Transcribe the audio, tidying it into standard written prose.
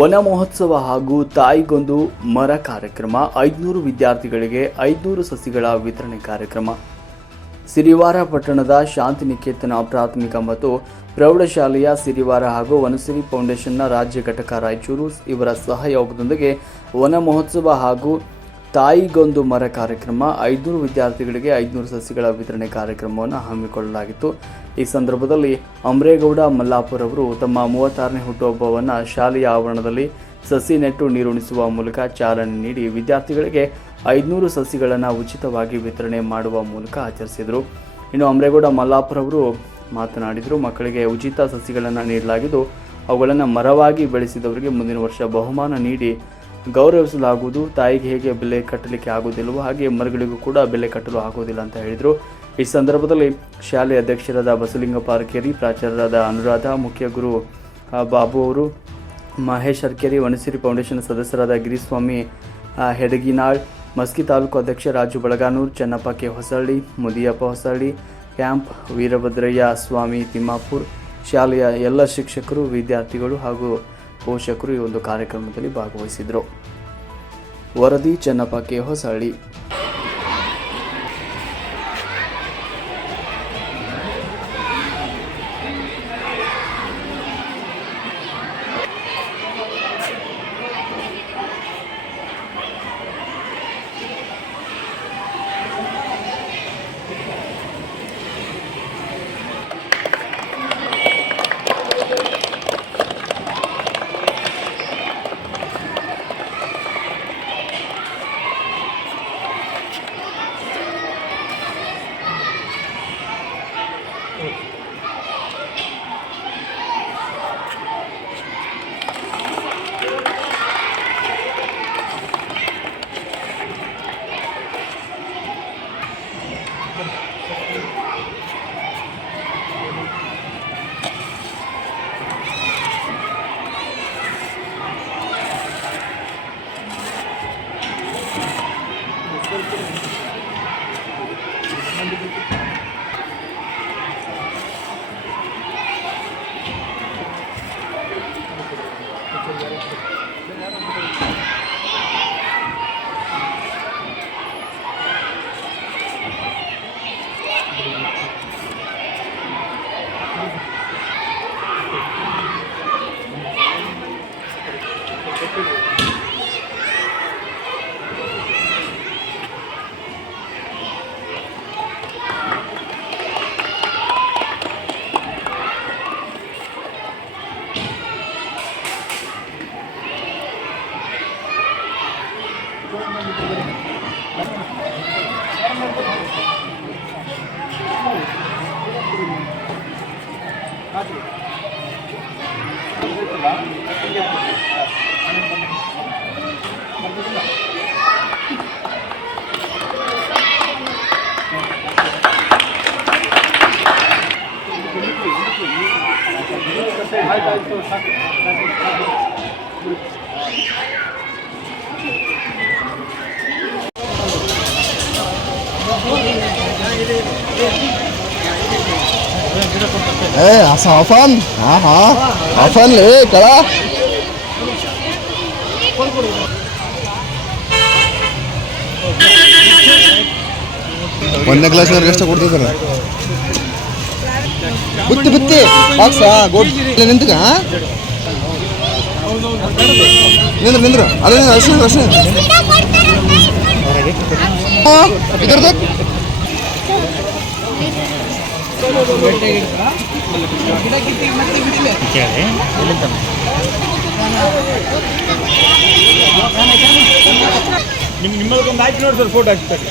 ವನ ಮಹೋತ್ಸವ ಹಾಗೂ ತಾಯಿಗೊಂದು ಮರ ಕಾರ್ಯಕ್ರಮ, 500 ವಿದ್ಯಾರ್ಥಿಗಳಿಗೆ 500 ಸಸಿಗಳ ವಿತರಣೆ ಕಾರ್ಯಕ್ರಮ. ಸಿರಿವಾರ ಪಟ್ಟಣದ ಶಾಂತಿನಿಕೇತನ ಪ್ರಾಥಮಿಕ ಮತ್ತು ಪ್ರೌಢಶಾಲೆಯ ಸಿರಿವಾರ ಹಾಗೂ ವನಸಿರಿ ಫೌಂಡೇಶನ್ನ ರಾಜ್ಯ ಘಟಕ ರಾಯಚೂರು ಇವರ ಸಹಯೋಗದೊಂದಿಗೆ ವನ ಮಹೋತ್ಸವ ಹಾಗೂ ತಾಯಿಗೊಂದು ಮರ ಕಾರ್ಯಕ್ರಮ, 500 ವಿದ್ಯಾರ್ಥಿಗಳಿಗೆ 500 ಸಸಿಗಳ ವಿತರಣೆ ಕಾರ್ಯಕ್ರಮವನ್ನು ಹಮ್ಮಿಕೊಳ್ಳಲಾಗಿತ್ತು. ಈ ಸಂದರ್ಭದಲ್ಲಿ ಅಮರೇಗೌಡ ಮಲ್ಲಾಪುರ ಅವರು ತಮ್ಮ 36ನೇ ಹುಟ್ಟುಹಬ್ಬವನ್ನು ಶಾಲೆಯ ಆವರಣದಲ್ಲಿ ಸಸಿ ನೆಟ್ಟು ನೀರುಣಿಸುವ ಮೂಲಕ ಚಾಲನೆ ನೀಡಿ ವಿದ್ಯಾರ್ಥಿಗಳಿಗೆ 500 ಸಸಿಗಳನ್ನು ಉಚಿತವಾಗಿ ವಿತರಣೆ ಮಾಡುವ ಮೂಲಕ ಆಚರಿಸಿದರು. ಇನ್ನು ಅಮರೇಗೌಡ ಮಲ್ಲಾಪುರ ಅವರು ಮಾತನಾಡಿದರು. ಮಕ್ಕಳಿಗೆ ಉಚಿತ ಸಸಿಗಳನ್ನು ನೀಡಲಾಗಿದ್ದು ಅವುಗಳನ್ನು ಮರವಾಗಿ ಬೆಳೆಸಿದವರಿಗೆ ಮುಂದಿನ ವರ್ಷ ಬಹುಮಾನ ನೀಡಿ ಗೌರವಿಸಲಾಗುವುದು. ತಾಯಿಗೆ ಹೇಗೆ ಬೆಲೆ ಕಟ್ಟಲಿಕ್ಕೆ ಆಗುವುದಿಲ್ಲವೋ ಹಾಗೆ ಮರಗಳಿಗೂ ಕೂಡ ಬೆಲೆ ಕಟ್ಟಲು ಆಗುವುದಿಲ್ಲ ಅಂತ ಹೇಳಿದರು. ಈ ಸಂದರ್ಭದಲ್ಲಿ ಶಾಲೆಯ ಅಧ್ಯಕ್ಷರಾದ ಬಸಲಿಂಗಪ್ಪ ಅರಕೇರಿ, ಪ್ರಾಚಾರ್ಯರಾದ ಅನುರಾಧ, ಮುಖ್ಯ ಗುರು ಬಾಬು ಅವರು, ಮಹೇಶ್ ಅರಕೇರಿ, ವನಸಿರಿ ಫೌಂಡೇಶನ್ ಸದಸ್ಯರಾದ ಗಿರಿಸ್ವಾಮಿ ಹೆಡಗಿನಾಳ್, ಮಸ್ಕಿ ತಾಲೂಕು ಅಧ್ಯಕ್ಷ ರಾಜು ಬಳಗಾನೂರ್, ಚನ್ನಪ್ಪ ಕೆ ಹೊಸಳ್ಳಿ, ಮುದಿಯಪ್ಪ ಹೊಸಳ್ಳಿ ಕ್ಯಾಂಪ್, ವೀರಭದ್ರಯ್ಯ ಸ್ವಾಮಿ ತಿಮ್ಮಾಪುರ್, ಶಾಲೆಯ ಎಲ್ಲ ಶಿಕ್ಷಕರು, ವಿದ್ಯಾರ್ಥಿಗಳು ಹಾಗೂ ಪೋಷಕರು ಈ ಒಂದು ಕಾರ್ಯಕ್ರಮದಲ್ಲಿ ಭಾಗವಹಿಸಿದರು. ವರದಿ Channappa K Hosalli. Asal Afan, Afan le, kala. One glass or just a good dinner. Butti, Aksa, good. Lentuka, huh? Nindra, Russian. Oh, either that. ನಿಮ್ಮಲ್ಲಿ ಒಂದು ಆಯ್ತು ನೋಡಿ ಸರ್ ಫೋಟೋ ಹಾಕ್ತಾರೆ.